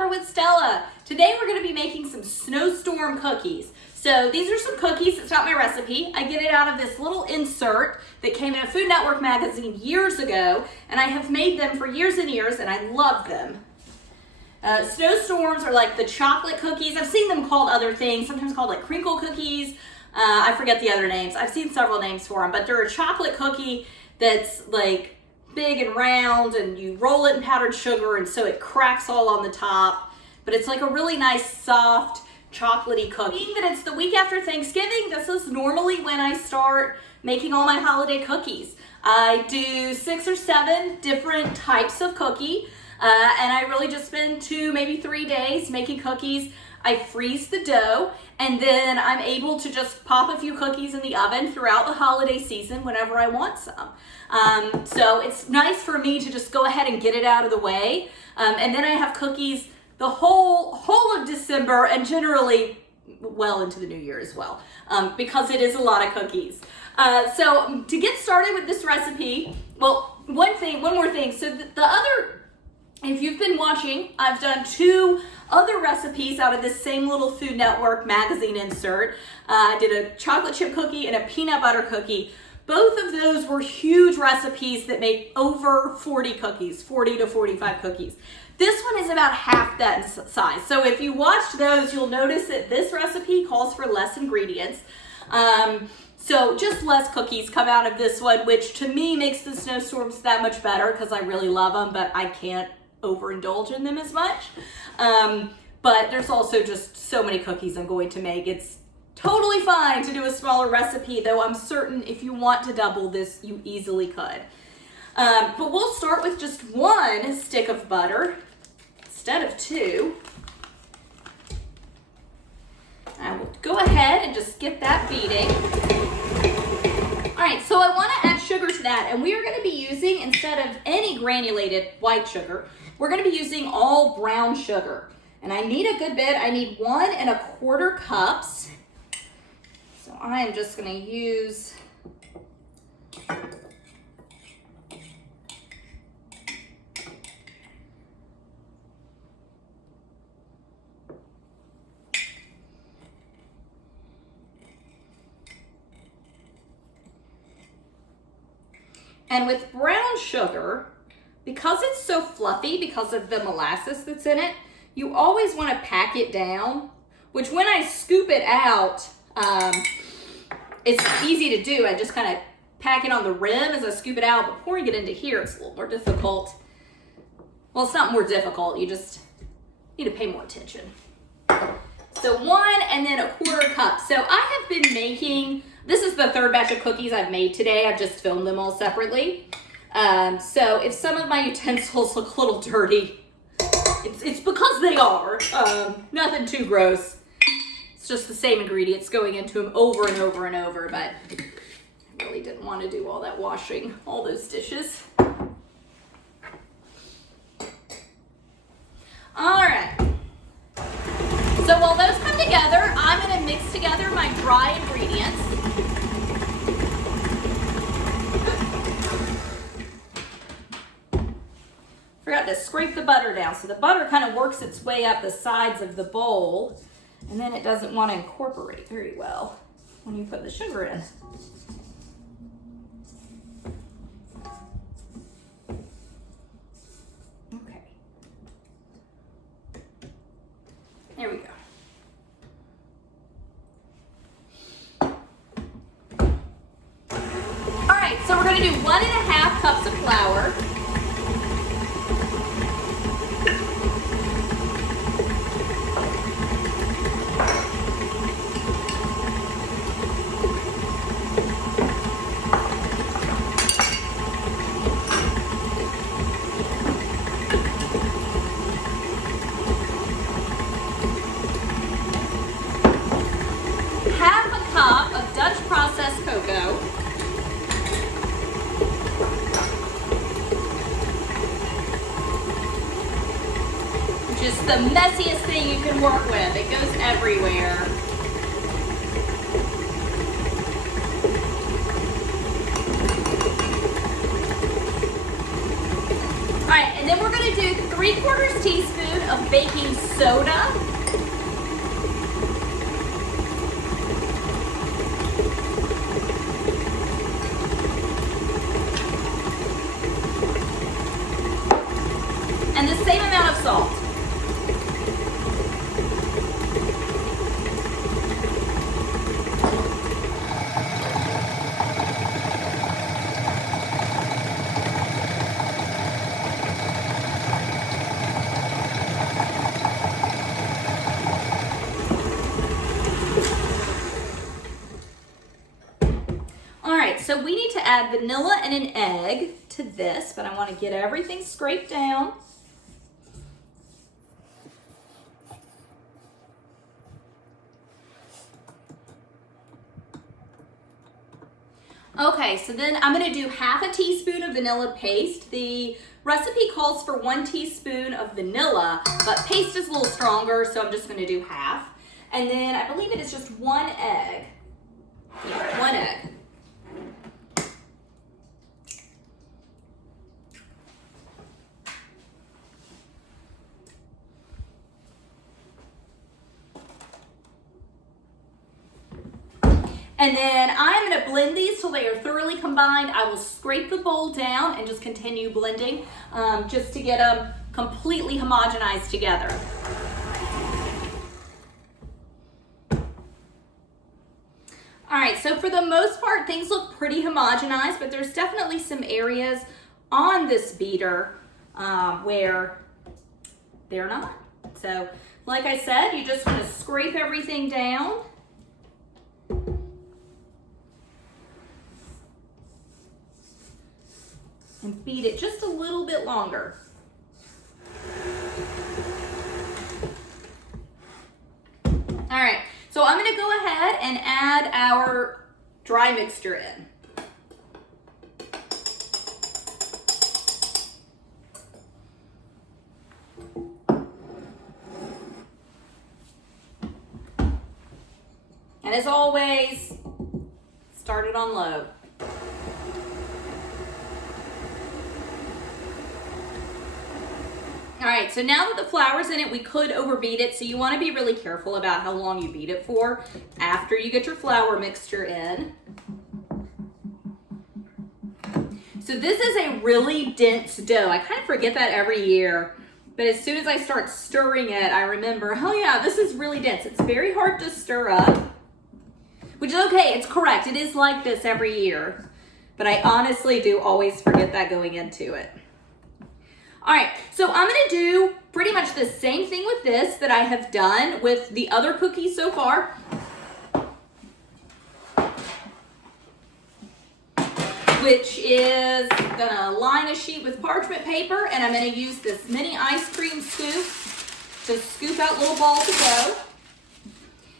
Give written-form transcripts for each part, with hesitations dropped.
Supper with Stella. Today we're going to be making some Snowstorm cookies. So these are some cookies. It's not my recipe. I get it out of this little insert that came in a Food Network magazine years ago, and I have made them for years and years, and I love them. Snowstorms are like the chocolate cookies. I've seen them called other things, sometimes called like crinkle cookies. I forget the other names. I've seen several names for them, but they're a chocolate cookie that's like big and round, and you roll it in powdered sugar, and so it cracks all on the top. But it's like a really nice, soft, chocolatey cookie. Being that it's the week after Thanksgiving, this is normally when I start making all my holiday cookies. I do 6 or 7 different types of cookie, and I really just spend 2, maybe 3 days making cookies. I freeze the dough, and then I'm able to just pop a few cookies in the oven throughout the holiday season whenever I want some. So it's nice for me to just go ahead and get it out of the way. And then I have cookies the whole of December, and generally well into the new year as well, because it is a lot of cookies. So to get started with this recipe, well, one more thing. So the other, if you've been watching, I've done 2 other recipes out of this same little Food Network magazine insert. I did a chocolate chip cookie and a peanut butter cookie. Both of those were huge recipes that made over 40 cookies, 40 to 45 cookies. This one is about half that size. So if you watched those, you'll notice that this recipe calls for less ingredients. So just less cookies come out of this one, which to me makes the Snowstorms that much better because I really love them, but I can't overindulge in them as much. But there's also just so many cookies I'm going to make. It's totally fine to do a smaller recipe, though I'm certain if you want to double this, you easily could. But we'll start with just 1 stick of butter instead of 2. I will go ahead and just get that beating. All right, so I want to add sugar to that, and we are going to be using, instead of any granulated white sugar, we're going to be using all brown sugar. And I need a good bit. I need 1 1/4 cups. So I am just going to use and with brown sugar, because it's so fluffy because of the molasses that's in it, you always want to pack it down, which when I scoop it out, it's easy to do. I just kind of pack it on the rim as I scoop it out, but pouring it into here, it's a little more difficult. Well, it's not more difficult, you just need to pay more attention. So 1 1/4 cup. So I have been making, this is the 3rd batch of cookies I've made today. I've just filmed them all separately. So if some of my utensils look a little dirty, it's because they are. Nothing too gross. It's just the same ingredients going into them over and over and over, but I really didn't want to do all that washing, all those dishes. All right. So while those come together, I'm going to mix together my dry ingredients. Forgot to scrape the butter down. So the butter kind of works its way up the sides of the bowl, and then it doesn't want to incorporate very well when you put the sugar in. Okay. There we go. All right, so we're going to do 1 1/2 cups of flour. Cocoa. Which is the messiest thing you can work with. It goes everywhere. All right, and then we're going to do 3/4 teaspoon teaspoon of baking soda. And the same amount of salt. All right, so we need to add vanilla and an egg to this, but I want to get everything scraped down. Okay, so then I'm going to do half a teaspoon of vanilla paste. The recipe calls for 1 teaspoon of vanilla, but paste is a little stronger, so I'm just going to do half. And then I believe it is just 1 egg. Yeah, 1 egg. And then I'm going to blend these till they are thoroughly combined. I will scrape the bowl down and just continue blending just to get them completely homogenized together. All right, so for the most part, things look pretty homogenized, but there's definitely some areas on this beater where they're not. So like I said, you just want to scrape everything down. And beat it just a little bit longer. All right, so I'm gonna go ahead and add our dry mixture in. And as always, start it on low. All right, so now that the flour's in it, we could overbeat it, so you want to be really careful about how long you beat it for after you get your flour mixture in. So this is a really dense dough. I kind of forget that every year, but as soon as I start stirring it, I remember, oh yeah, this is really dense. It's very hard to stir up, which is okay, it's correct. It is like this every year, but I honestly do always forget that going into it. All right, so I'm gonna do pretty much the same thing with this that I have done with the other cookies so far. Which is gonna line a sheet with parchment paper, and I'm gonna use this mini ice cream scoop to scoop out little balls of dough.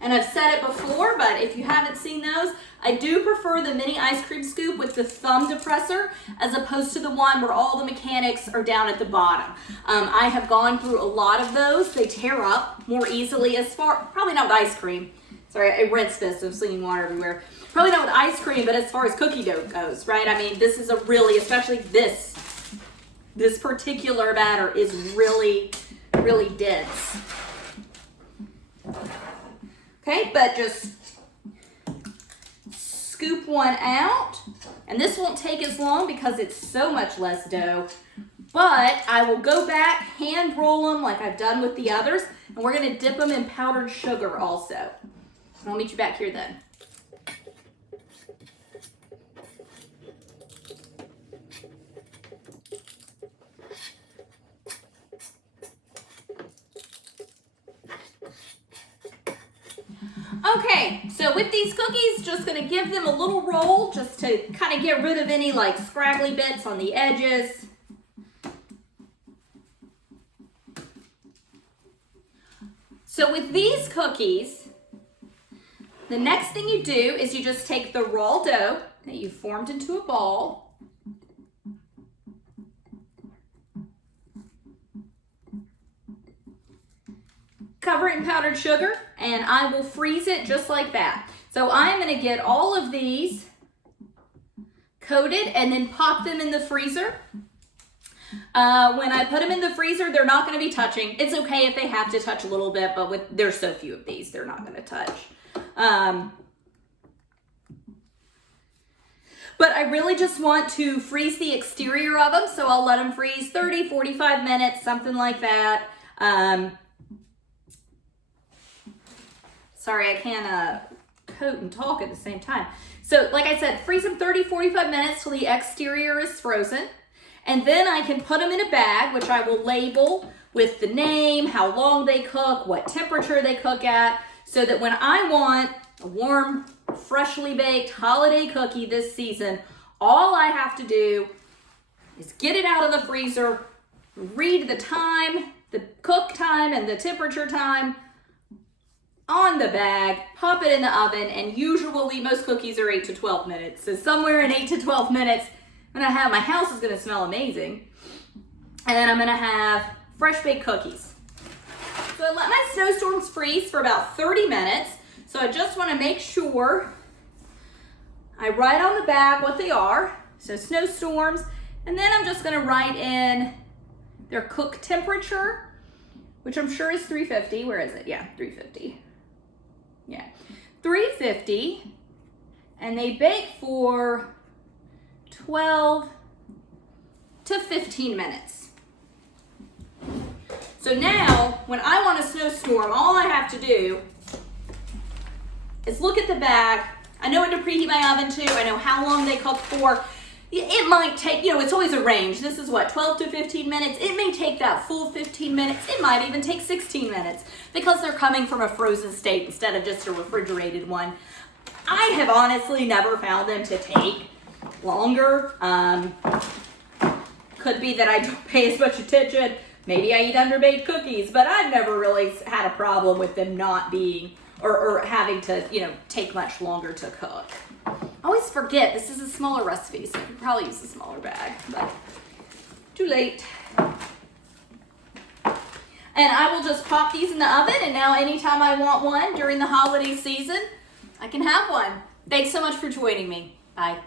And I've said it before, but if you haven't seen those, I do prefer the mini ice cream scoop with the thumb depressor as opposed to the one where all the mechanics are down at the bottom. I have gone through a lot of those. They tear up more easily probably not with ice cream. Sorry, I rinsed this, I'm slinging water everywhere. Probably not with ice cream, but as far as cookie dough goes, right? I mean, this is a really, especially this particular batter is really, really dense. Okay, but just scoop one out, and this won't take as long because it's so much less dough, but I will go back, hand roll them like I've done with the others, and we're gonna dip them in powdered sugar also. And I'll meet you back here then. Okay, so with these cookies, just gonna give them a little roll just to kind of get rid of any like scraggly bits on the edges. So with these cookies, the next thing you do is you just take the raw dough that you formed into a ball. Cover it in powdered sugar, and I will freeze it just like that. So I'm gonna get all of these coated and then pop them in the freezer. When I put them in the freezer, they're not going to be touching. It's okay if they have to touch a little bit, but there's so few of these, they're not going to touch. But I really just want to freeze the exterior of them, so I'll let them freeze 30, 45 minutes, something like that. Sorry, I can't coat and talk at the same time. So like I said, freeze them 30, 45 minutes till the exterior is frozen. And then I can put them in a bag, which I will label with the name, how long they cook, what temperature they cook at, so that when I want a warm, freshly baked holiday cookie this season, all I have to do is get it out of the freezer, read the time, the cook time and the temperature time on the bag, pop it in the oven, and usually most cookies are 8 to 12 minutes. So somewhere in 8 to 12 minutes, I'm gonna have, my house is gonna smell amazing, and I'm gonna have fresh baked cookies. So I let my snowstorms freeze for about 30 minutes. So I just wanna make sure I write on the bag what they are. So snowstorms, and then I'm just gonna write in their cook temperature, which I'm sure is 350. Where is it? Yeah, 350. Yeah, 350, and they bake for 12 to 15 minutes. So now, when I want a snowstorm, all I have to do is look at the bag. I know when to preheat my oven to. I know how long they cook for. It might take, it's always a range. This is what, 12 to 15 minutes? It may take that full 15 minutes. It might even take 16 minutes because they're coming from a frozen state instead of just a refrigerated one. I have honestly never found them to take longer. Could be that I don't pay as much attention. Maybe I eat underbaked cookies, but I've never really had a problem with them not being or having to, take much longer to cook. I always forget this is a smaller recipe, so I could probably use a smaller bag, but too late. And I will just pop these in the oven, and now anytime I want one during the holiday season, I can have one. Thanks so much for joining me. Bye.